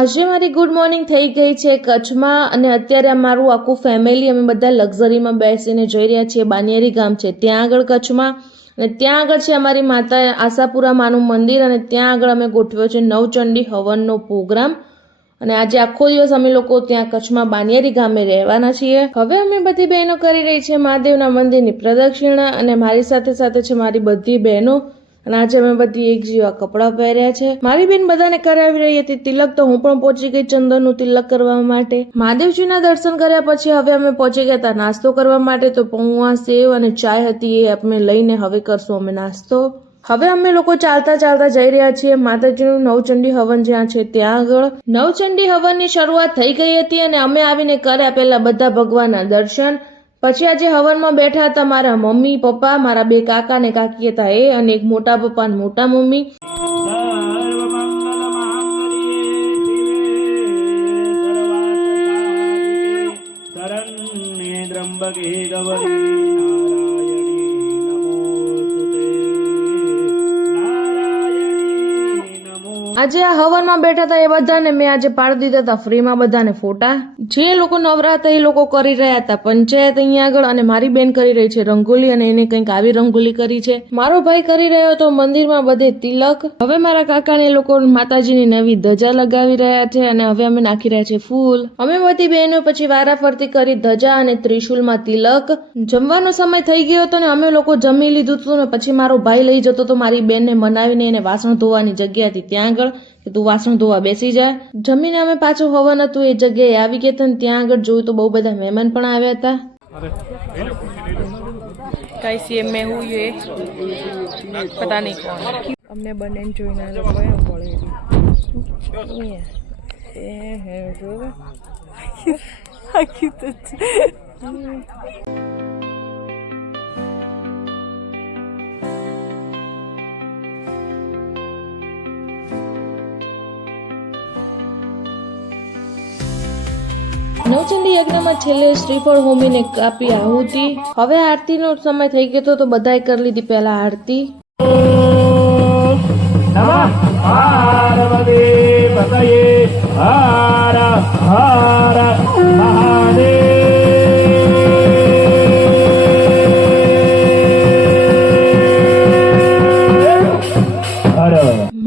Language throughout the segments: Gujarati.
આજે મારી ગુડ મોર્નિંગ થઈ ગઈ છે કચ્છમાં અને અત્યારે અમારું આખું ફેમિલી અમે બધા લક્ઝરીમાં બેસીને જઈ રહ્યા છીએ. બાનિયારી ગામ છે ત્યાં આગળ કચ્છમાં, અને ત્યાં આગળ છે અમારી માતા આશાપુરા માનું મંદિર, અને ત્યાં આગળ અમે ગોઠવ્યો છે નવચંડી હવનનો પ્રોગ્રામ. અને આજે આખો દિવસ અમે લોકો ત્યાં કચ્છમાં બાનિયારી ગામે રહેવાના છીએ. હવે અમે બધી બહેનો કરી રહી છે મહાદેવના મંદિરની પ્રદક્ષિણા, અને મારી સાથે સાથે છે મારી બધી બહેનો. અને આજે અમે બધી એક જેવા કપડાં પહેર્યા છે. મારી બેન બધાને કરાવી રહી હતી તિલક, તો હું પણ પહોંચી ગઈ ચંદનનું તિલક કરવા માટે. મહાદેવજીના દર્શન કર્યા પછી હવે અમે પહોંચી ગયા હતા નાસ્તો કરવા માટે. તો પૌવા, સેવ અને ચાય હતી એ અમે લઈને હવે કરશું અમે નાસ્તો. હવે અમે લોકો ચાલતા ચાલતા જઈ રહ્યા છીએ માતાજીનું નવચંડી હવન જ્યાં છે ત્યાં આગળ. નવચંડી હવનની શરૂઆત થઈ ગઈ હતી અને અમે આવીને કર્યા પહેલા બધા ભગવાનના દર્શન. પછી આજે હવનમાં બેઠા હતા મારા મમ્મી પપ્પા, મારા બે કાકા ને કાકી હતા એ, અને એક મોટા પપ્પા અને મોટા મમ્મી. આજે આ હવનમાં બેઠા હતા એ બધાને મેં આજે પાડી દીધા હતા ફ્રીમાં બધાને ફોટા. જે લોકો નવરા હતા એ લોકો કરી રહ્યા હતા પંચાયત અહીંયા આગળ, અને મારી બેન કરી રહી છે રંગોલી, અને એને કંઈક આવી રંગોલી કરી છે. મારો ભાઈ કરી રહ્યો હતો મંદિરમાં બધે તિલક. હવે મારા કાકાને એ લોકો માતાજીની નવી ધજા લગાવી રહ્યા છે, અને હવે અમે નાખી રહ્યા છીએ ફૂલ. અમે બધી બહેનો પછી વારાફરતી કરી ધજા અને ત્રિશુલમાં તિલક. જમવાનો સમય થઈ ગયો હતો ને અમે લોકો જમી લીધું હતું, ને પછી મારો ભાઈ લઈ જતો હતો મારી બેનને મનાવીને એને વાસણ ધોવાની જગ્યા હતી ત્યાં આગળ, કે તું વાસણ ધોવા બેસી જા. જમીને અમે પાછું હવન હતું એ જગ્યાએ આવી ગયા હતા, ત્યાં આગળ જોયું તો બહુ બધા મહેમાન પણ આવ્યા હતા. कैसी है मैं हूँ ये पता नहीं कौन हमने बने જોઈને નવચંડી યજ્ઞમાં છેલ્લે શ્રીફળ હોમીને કાપી આહુતિ. હવે આરતીનો સમય થઈ ગયો તો બધાએ કરી લીધી પહેલા આરતી.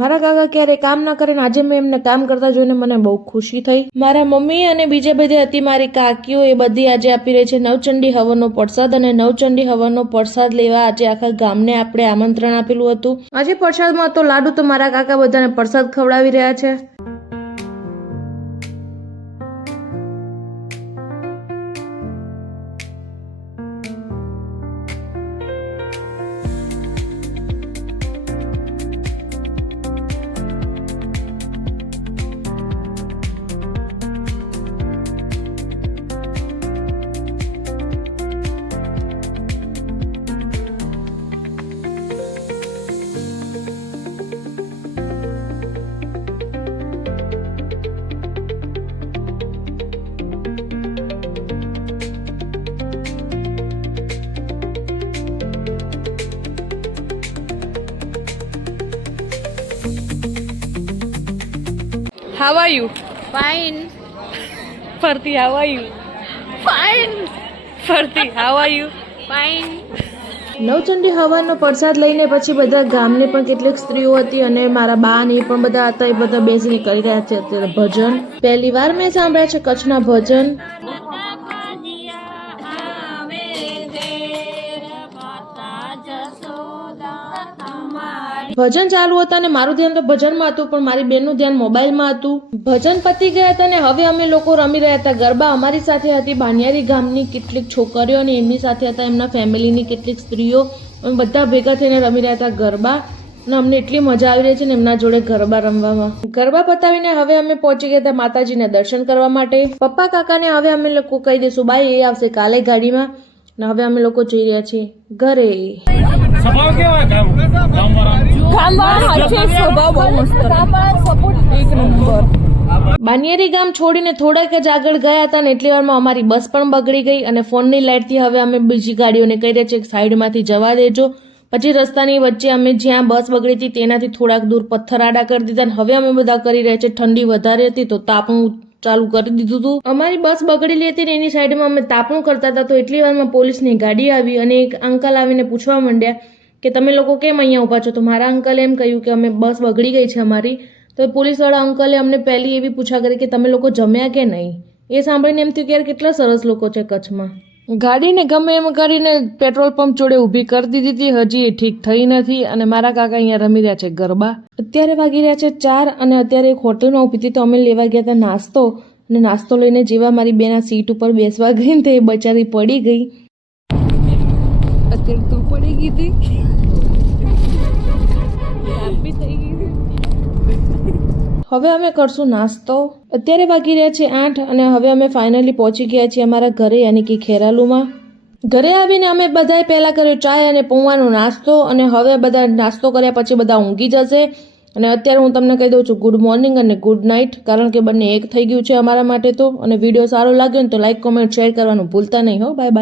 મારા કાકા ક્યારે કામ ના કરે, આજે મેં એમને કામ કરતા જોઈને મને બહુ ખુશી થઈ. મારા મમ્મી અને બીજે બધી હતી મારી કાકીઓ, એ બધી આજે આપી રહી છે નવચંડી હવનનો પ્રસાદ. અને નવચંડી હવનનો પ્રસાદ લેવા આજે આખા ગામને આપણે આમંત્રણ આપેલું હતું. આજે પ્રસાદમાં તો લાડુ, તો મારા કાકા બધાને પ્રસાદ ખવડાવી રહ્યા છે. How are you? Fine. Farti, how are you? Fine. Farti, how are you? Fine. નવચંડી હવનનો પ્રસાદ લઈને પછી બધા ગામની પણ કેટલીક સ્ત્રીઓ હતી અને મારા બા ને એ પણ બધા હતા, એ બધા બેસીને કરી રહ્યા છે અત્યારે ભજન. પહેલી વાર મેં સાંભળ્યા છે કચ્છના ભજન. ભજન ચાલુ હતા અને મારું ધ્યાન તો ભજનમાં હતું, પણ મારી બેનનું ધ્યાન મોબાઈલમાં હતું. ભજન પતી ગયા હતા અને હવે અમે લોકો રમી રહ્યા હતા ગરબા. અમારી સાથે હતી બાનિયારી ગામની કેટલીક છોકરીઓ, અને એમની સાથે હતા એમના ફેમિલીની કેટલીક સ્ત્રીઓ. અમે બધા ભેગા થઈને રમી રહ્યા હતા ગરબા, અને અમને એટલી મજા આવી રહી છે ને એમના જોડે ગરબા રમવામાં. ગરબા પતાવીને હવે અમે પહોંચી ગયા હતા માતાજીના દર્શન કરવા માટે. પપ્પા કાકાને હવે અમે લોકો કહી દઈશું બાય, એ આવશે કાલે ગાડીમાં. અને હવે અમે લોકો જઈ રહ્યા છીએ ઘરે. સ્વભાવ કેવા ગામવાળા છે, સ્વભાવ બહુ મસ્ત, સપોર્ટ એક નંબર. બાનિયારી ગામ છોડીને થોડાક જ આગળ ગયા હતા ને એટલી વારમાં અમારી બસ પણ બગડી ગઈ, અને ફોનની લાઇટથી હવે અમે બીજી ગાડીઓને કહી રહ્યા છીએ કે સાઈડમાંથી જવા દેજો. પછી રસ્તાની વચ્ચે અમે જ્યાં બસ બગડી હતી તેનાથી થોડાક દૂર પથ્થર આડા કરી દીધા અને હવે અમે બધા કરી રહ્યા છીએ. ઠંડી વધારે હતી તો તાપણું ચાલુ કરી દીધું હતું. અમારી બસ બગડેલી હતી ને એની સાઈડમાં અમે તાપણું કરતા હતા તો એટલી વારમાં પોલીસની ગાડી આવી અને એક અંકલ આવીને પૂછવા માંડ્યા કે તમે લોકો કેમ અહીંયા ઊભા છો. તો મારા અંકલે એમ કહ્યું કે અમે બસ બગડી ગઈ છે અમારી. તો પોલીસવાળા અંકલે અમને પહેલી એવી પૂછા કરી કે તમે લોકો જમ્યા કે નહીં. એ સાંભળીને એમ થયું કે યાર કેટલા સરસ લોકો છે કચ્છમાં. ગાડીને ગમે એમ કરીને પેટ્રોલ પંપ જોડે ઊભી કરી દીધી હતી. હજી એ ઠીક થઈ નથી અને મારા કાકા અહીંયા રમી રહ્યા છે ગરબા. અત્યારે વાગી રહ્યા છે 4 અને અત્યારે એક હોટલમાં ઊભી હતી તો અમે લેવા ગયા હતા નાસ્તો અને નાસ્તો લઈને જેવા મારી બેના સીટ ઉપર બેસવા ગઈ ને તે બચારી પડી ગઈ. અત્યારે તું પડી ગઈ હતી. હવે અમે કરશું નાસ્તો. અત્યારે વાગી રહ્યા છે 8 અને હવે અમે ફાઇનલી પહોંચી ગયા છીએ અમારા ઘરે યાની કે ખેરાલુમાં. ઘરે આવીને અમે બધાએ પહેલાં કર્યો ચાય અને પૌવાનો નાસ્તો અને હવે બધા નાસ્તો કર્યા પછી બધા ઊંઘી જશે. અને અત્યારે હું તમને કહી દઉં છું ગુડ મોર્નિંગ અને ગુડ નાઇટ, કારણ કે બંને એક થઈ ગયું છે અમારા માટે તો. અને વિડીયો સારો લાગ્યો ને તો લાઈક કોમેન્ટ શેર કરવાનું ભૂલતા નહીં હો. Bye bye.